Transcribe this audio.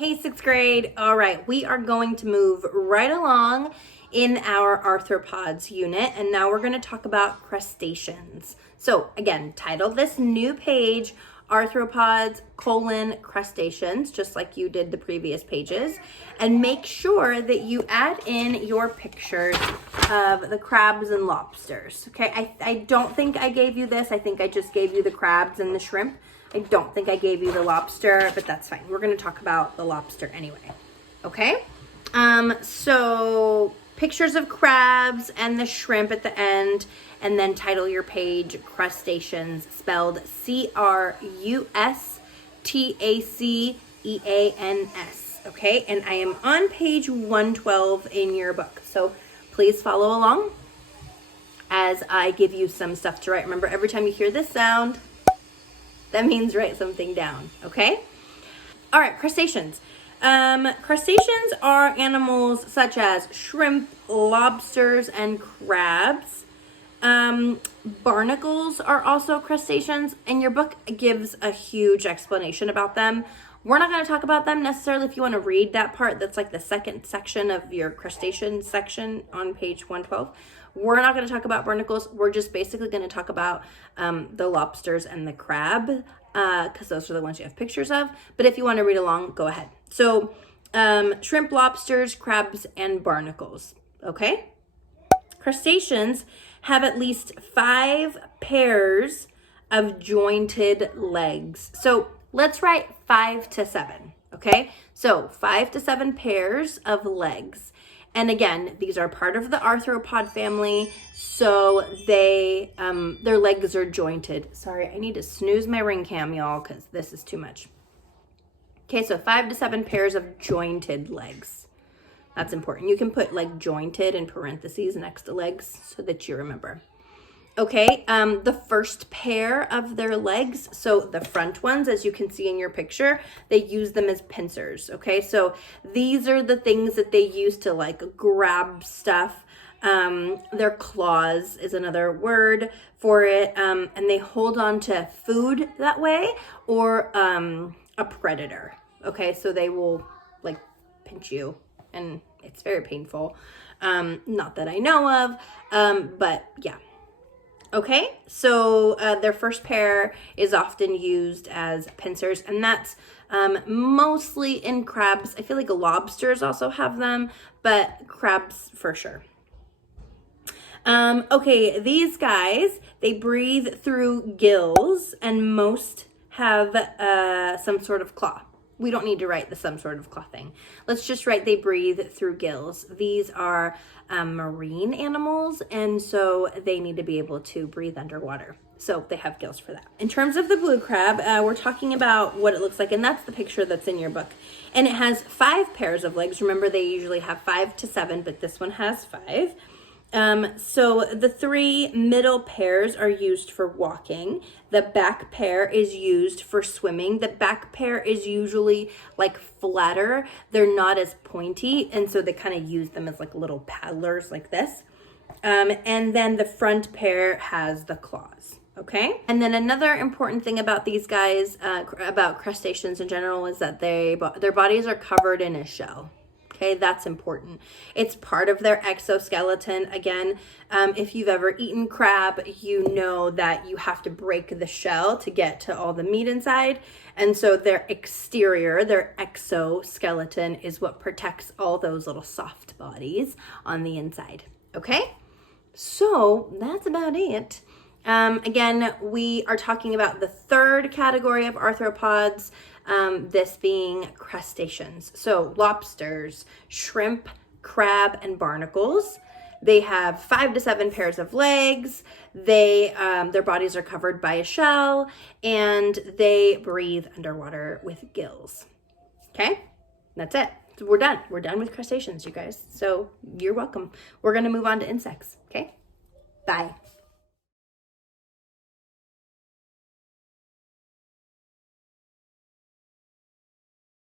Hey, sixth grade. All right, we are going to move right along in our arthropods unit, and now we're going to talk about crustaceans. So again, title this new page, Arthropods, crustaceans, just like you did the previous pages, and make sure that you add in your pictures of the crabs and lobsters. Okay, I don't think I gave you this. I think I just gave you the crabs and the shrimp. I don't think I gave you the lobster, but that's fine. We're going to talk about the lobster anyway. Okay? So pictures of crabs and the shrimp at the end, and then title your page Crustaceans, spelled Crustaceans. Okay? And I am on page 112 in your book. So please follow along as I give you some stuff to write. Remember, every time you hear this sound, that means write something down, okay? All right, crustaceans. Crustaceans are animals such as shrimp, lobsters, and crabs. Barnacles are also crustaceans, and your book gives a huge explanation about them. We're not going to talk about them necessarily. If you want to read that part, that's like the second section of your crustacean section on page 112. We're not going to talk about barnacles. We're just basically going to talk about the lobsters and the crab, because those are the ones you have pictures of. But if you want to read along, go ahead. So shrimp, lobsters, crabs, and barnacles. Okay? Crustaceans have at least 5 pairs of jointed legs. So let's write 5 to 7. Okay? So 5 to 7 pairs of legs. And again, these are part of the arthropod family, so they their legs are jointed. Sorry, I need to snooze my ring cam, y'all, because this is too much. Okay, so 5 to 7 pairs of jointed legs. That's important. You can put like jointed in parentheses next to legs so that you remember. Okay, the first pair of their legs, so the front ones, as you can see in your picture, they use them as pincers. Okay, so these are the things that they use to like grab stuff. Their claws is another word for it, and they hold on to food that way, or a predator. Okay, so they will like pinch you, and it's very painful. Not that I know of, but yeah. Okay, so their first pair is often used as pincers, and that's mostly in crabs. I feel like lobsters also have them, but crabs for sure. Okay, these guys, they breathe through gills, and most have some sort of claw. We don't need to write the some sort of claw thing. Let's just write they breathe through gills. These are marine animals, and so they need to be able to breathe underwater. So they have gills for that. In terms of the blue crab, we're talking about what it looks like, and that's the picture that's in your book. And it has 5 pairs of legs. Remember, they usually have 5 to 7, but this one has 5. So the 3 middle pairs are used for walking. The back pair is used for swimming. The back pair is usually like flatter. They're not as pointy, and so they kind of use them as like little paddlers like this. And then the front pair has the claws. Okay. And then another important thing about these guys, about crustaceans in general, is that their bodies are covered in a shell. Okay, that's important. It's part of their exoskeleton. Again, if you've ever eaten crab, you know that you have to break the shell to get to all the meat inside. And so their exterior, their exoskeleton, is what protects all those little soft bodies on the inside. Okay, so that's about it. Again, we are talking about the third category of arthropods, this being crustaceans. So lobsters, shrimp, crab, and barnacles. They have 5 to 7 pairs of legs. Their bodies are covered by a shell, and they breathe underwater with gills. Okay, that's it. So we're done. We're done with crustaceans, you guys. So you're welcome. We're going to move on to insects. Okay, bye.